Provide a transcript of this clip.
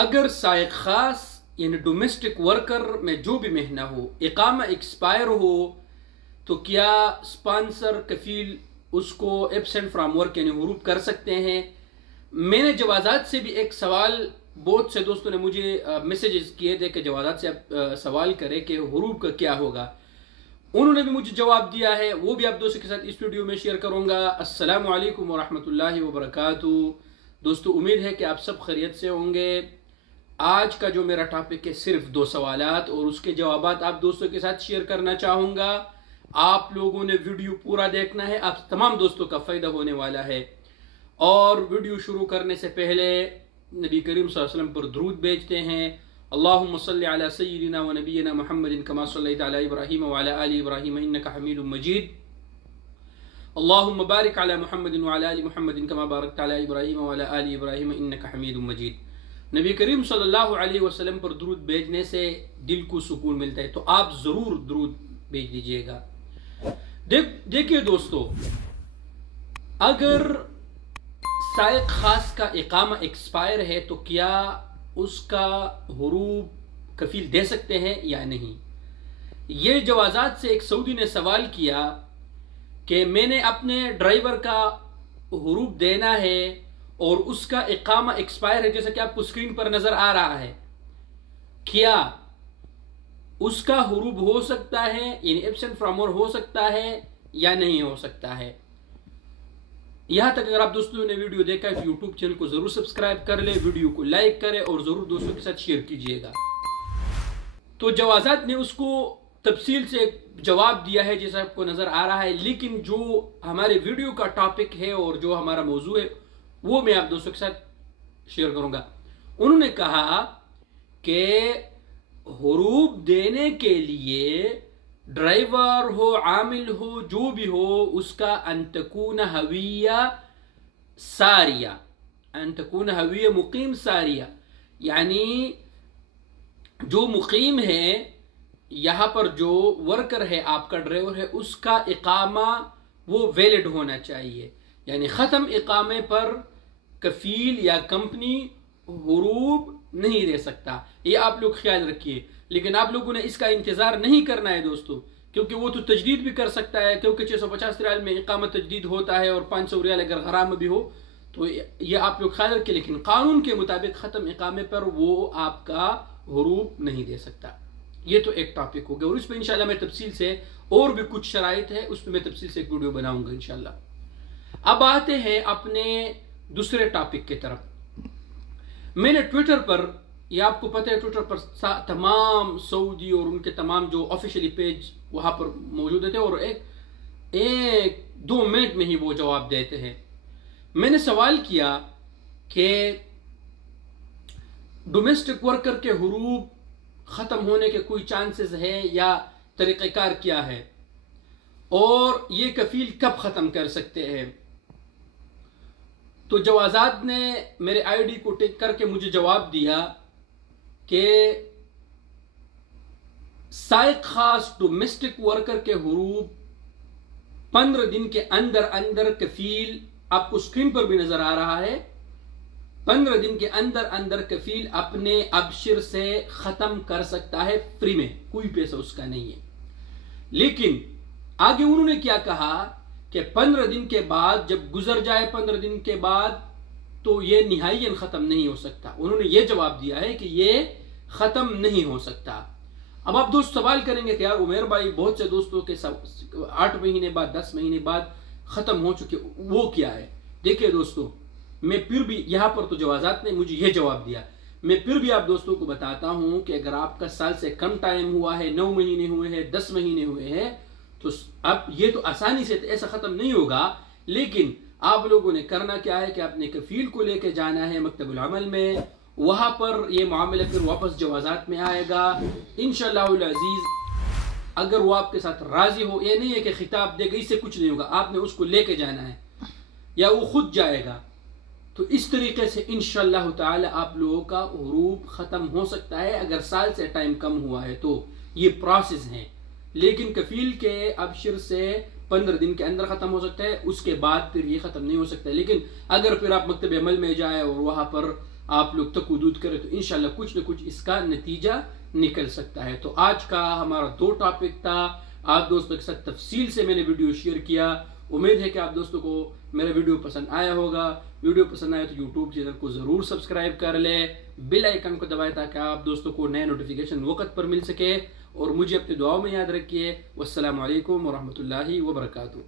अगर साइक खास यानी डोमेस्टिक वर्कर में जो भी महीना हो इकामा एक्सपायर हो तो क्या स्पॉन्सर कफील उसको एब्सेंट फ्रॉम वर्क यानी हुरूब कर सकते हैं। मैंने जवाजात से भी एक सवाल, बहुत से दोस्तों ने मुझे मैसेजेस किए थे कि जवाजात से आप सवाल करें कि हुरूब का क्या होगा। उन्होंने भी मुझे जवाब दिया है, वो भी आप दोस्तों के साथ इस वीडियो में शेयर करूंगा। अस्सलामु अलैकुम वरहमतुल्लाहि वबरकातुहू। दोस्तों उम्मीद है कि आप सब खैरियत से होंगे। आज का जो मेरा टॉपिक है सिर्फ 2 सवालात और उसके जवाबात आप दोस्तों के साथ शेयर करना चाहूंगा। आप लोगों ने वीडियो पूरा देखना है, आप तमाम दोस्तों का फायदा होने वाला है। और वीडियो शुरू करने से पहले नबी करीम सल्लल्लाहु अलैहि वसल्लम पर दुरूद भेजते हैं। अल्लाहुम्मा सल्लि अला सय्यिदिना व नबिय्यिना मुहम्मदिन कमा सल्लैता अला इब्राहीम व अला आलि इब्राहीम इन्नका हमीदुम मजीद। अल्लाहुम्मा बारिक अला मुहम्मदिन व अला आलि मुहम्मदिन कमा बारकता अला इब्राहीम व अला आलि इब्राहीम इन्नका हमीदुम मजीद। नबी करीम सल्लल्लाहु अलैहि वसल्लम पर दुरूद भेजने से दिल को सुकून मिलता है, तो आप जरूर दुरूद भेज दीजिएगा। देखिए दोस्तों, अगर साइक खास का इकामा एक्सपायर है तो क्या उसका हुरूब कफील दे सकते हैं या नहीं। ये जवाजात से एक सऊदी ने सवाल किया कि मैंने अपने ड्राइवर का हुरूब देना है और उसका इकामा एक्सपायर है, जैसा कि आपको स्क्रीन पर नजर आ रहा है, क्या उसका हुरूब हो सकता है यानी एब्सेंट फ्रॉम वर्क हो सकता है या नहीं हो सकता है। यहां तक अगर आप दोस्तों ने वीडियो देखा है तो यूट्यूब चैनल को जरूर सब्सक्राइब कर ले, वीडियो को लाइक करें और जरूर दोस्तों के साथ शेयर कीजिएगा। तो जवाजात ने उसको तफसील से जवाब दिया है जैसा आपको नजर आ रहा है, लेकिन जो हमारे वीडियो का टॉपिक है और जो हमारा मौजू है वो मैं आप दोस्तों के साथ शेयर करूंगा। उन्होंने कहा कि हुरूब देने के लिए ड्राइवर हो, आमिल हो, जो भी हो, उसका अंतकून हविया सारिया, अंतकून हविया मुकीम सारिया, यानी जो मुकीम है, यहां पर जो वर्कर है, आपका ड्राइवर है, उसका इकामा वो वैलिड होना चाहिए। यानी खत्म इकामे पर कफील या कंपनी हुरूब नहीं दे सकता, ये आप लोग ख्याल रखिए। लेकिन आप लोगों ने इसका इंतजार नहीं करना है दोस्तों, क्योंकि वो तो तजदीद भी कर सकता है, क्योंकि 650 रियाल में इकामा तजदीद होता है और 500 रियाल अगर गराम भी हो तो ये आप लोग ख्याल रखिए। लेकिन कानून के मुताबिक खत्म इकामे पर वो आपका हुरूब नहीं दे सकता। ये तो एक टॉपिक हो गया और इस पर इंशाल्लाह मैं तफसील से, और भी कुछ शराइत है उस पर मैं तफसील से एक वीडियो बनाऊंगा इंशाल्लाह। अब आते हैं अपने दूसरे टॉपिक की तरफ। मैंने ट्विटर पर, यह आपको पता है, ट्विटर पर तमाम सऊदी और उनके तमाम जो ऑफिशियली पेज वहां पर मौजूद थे और एक 2 मिनट में ही वो जवाब देते हैं। मैंने सवाल किया कि डोमेस्टिक वर्कर के हुरूब खत्म होने के कोई चांसेस है या तरीक़ेकार क्या है और ये कफील कब खत्म कर सकते हैं। तो जवाजात ने मेरे आईडी को टिक करके मुझे जवाब दिया कि साइक खास डोमेस्टिक वर्कर के हुरूब 15 दिन के अंदर अंदर कफील, आपको स्क्रीन पर भी नजर आ रहा है, 15 दिन के अंदर अंदर कफील अपने अबशिर से खत्म कर सकता है, फ्री में, कोई पैसा उसका नहीं है। लेकिन आगे उन्होंने क्या कहा कि 15 दिन के बाद, जब गुजर जाए 15 दिन के बाद, तो ये निहायन खत्म नहीं हो सकता। उन्होंने ये जवाब दिया है कि ये खत्म नहीं हो सकता। अब आप दोस्त सवाल करेंगे कि यार उमेर भाई, बहुत से दोस्तों के 8 महीने बाद, 10 महीने बाद खत्म हो चुके, वो क्या है। देखिए दोस्तों, मैं फिर भी यहां पर तो जवाजात ने मुझे यह जवाब दिया, मैं फिर भी आप दोस्तों को बताता हूं कि अगर आपका साल से कम टाइम हुआ है, 9 महीने हुए हैं, 10 महीने हुए हैं, तो अब ये तो आसानी से ऐसा खत्म नहीं होगा। लेकिन आप लोगों ने करना क्या है कि अपने कफील को लेकर जाना है मकतबुल अमल में, वहां पर ये मामला फिर वापस जवाजात में आएगा इंशाअल्लाह अजीज। अगर वो आपके साथ राजी हो, ये नहीं है कि खिताब देगा, इससे कुछ नहीं होगा, आपने उसको लेके जाना है या वो खुद जाएगा। तो इस तरीके से इंशाअल्लाह ताला आप लोगों का हुरूब खत्म हो सकता है अगर साल से टाइम कम हुआ है तो। ये प्रोसेस है, लेकिन कफील के अबशिर से 15 दिन के अंदर खत्म हो सकता है, उसके बाद फिर ये खत्म नहीं हो सकता। लेकिन अगर फिर आप मकतब अमल में जाए और वहां पर आप लोग तकूदूद करें तो इंशाल्लाह कुछ न कुछ इसका नतीजा निकल सकता है। तो आज का हमारा 2 टॉपिक था, आप दोस्तों के साथ तफसील से मैंने वीडियो शेयर किया। उम्मीद है कि आप दोस्तों को मेरा वीडियो पसंद आया होगा। वीडियो पसंद आया तो यूट्यूब चैनल को ज़रूर सब्सक्राइब कर ले, बेल आइकन को दबाएं ताकि आप दोस्तों को नए नोटिफिकेशन वक्त पर मिल सके। और मुझे अपनी दुआओं में याद रखिए। वस्सलामु अलैकुम वरहमतुल्लाहि वबरकातुहू।